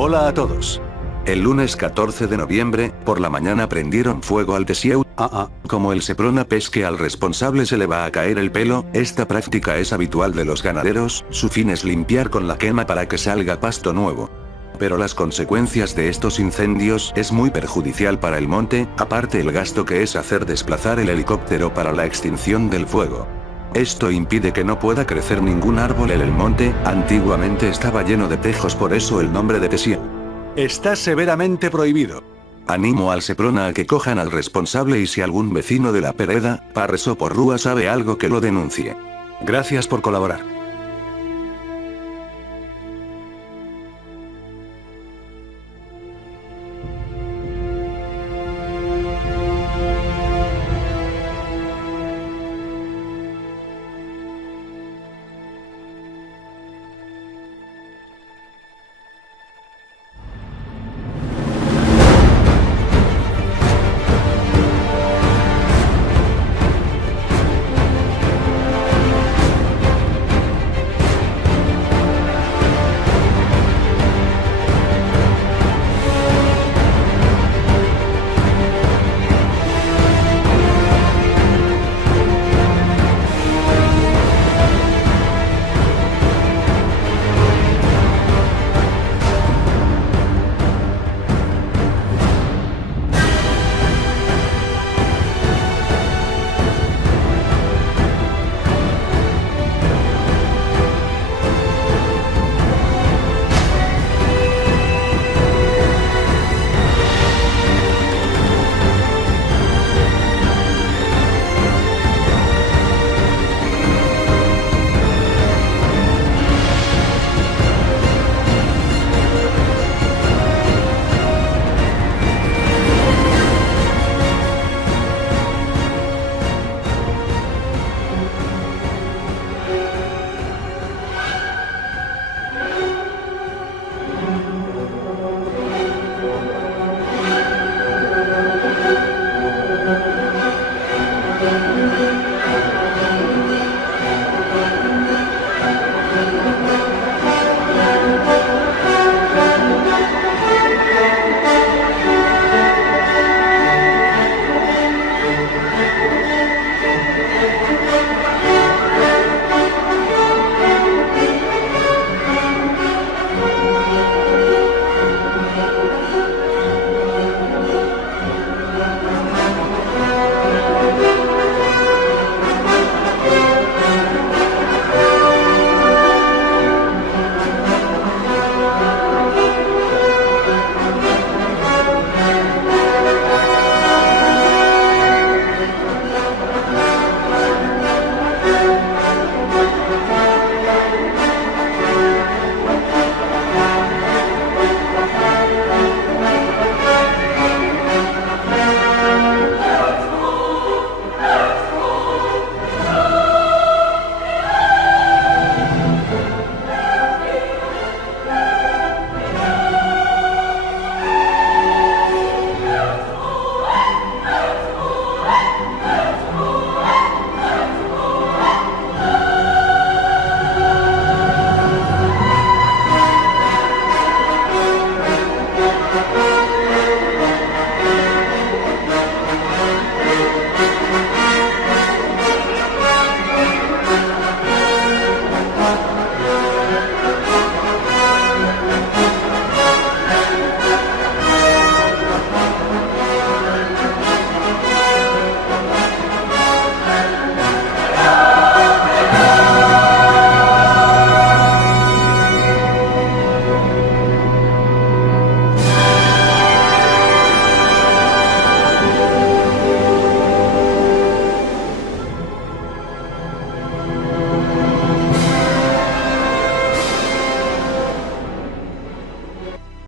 Hola a todos. El lunes 14 de noviembre, por la mañana prendieron fuego al Tesieu. Como el Seprona pes que al responsable se le va a caer el pelo, esta práctica es habitual de los ganaderos, su fin es limpiar con la quema para que salga pasto nuevo. Pero las consecuencias de estos incendios es muy perjudicial para el monte, aparte el gasto que es hacer desplazar el helicóptero para la extinción del fuego. Esto impide que no pueda crecer ningún árbol en el monte, antiguamente estaba lleno de tejos, por eso el nombre de Tesieu. Está severamente prohibido. Animo al Seprona a que cojan al responsable y si algún vecino de la Pereda, Parres o Porrúa sabe algo que lo denuncie. Gracias por colaborar.